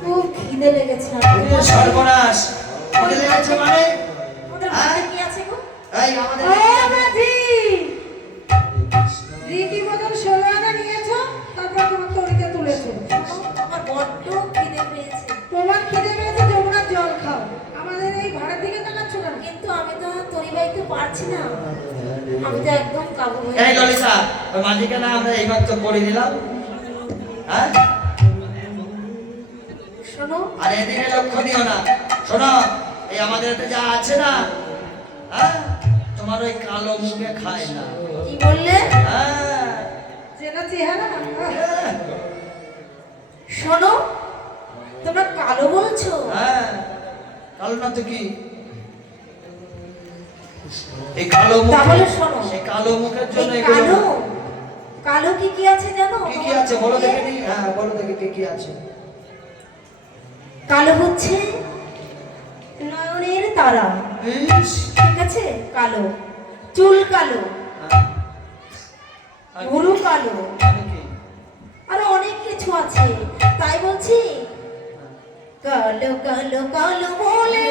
খুব খিদে লেগেছে। সর্বনাশ, খিদে লেগেছে মানে? ওদের বাড়িতে কি আছে গো? এই আমাদের রীতি মতন 16 আনা নিয়েছো, তারপর তোমার তরিতে তুলেছো। আমার বড্ড খিদে পেয়েছে। তোমার খিদে পেয়েছে, যমুনার জল খাও। আমাদের এই ভাড়ার দিকে তাকাচ্ছ কেন? কিন্তু আমি তো তরি বাইতে পারছি না, আমি তো একদম কাবু হয়ে এই ললিতা, ওই মাঝিকে না আমরা এইবার তো করে দিলাম। হ্যাঁ, শোনো, আর এদিকে লক্ষ্য দিও না। শোনো, এই আমাদের এতে যা আছে না, হ্যাঁ, তোমার ওই কালো মুখে খায় না। কি বললে? হ্যাঁ, যেটা চেহারা শোনো, তোমরা কালো বলছো? হ্যাঁ, কালো না তো কি? এই কালো মুখ, তাহলে শোনো, এই কালো মুখের জন্য এই এগুলো। কালো কালো কি কি আছে জানো? কি কি আছে বলো দেখে নি। হ্যাঁ, বলো দেখে কি কি আছে। কালো হচ্ছে নয়নের তারা, ইস, ঠিক আছে? কালো চুল, কালো আর ভুরু, কালো মানে কি? আরো অনেক কিছু আছে, তাই বলছি কালো কালো কালো বলে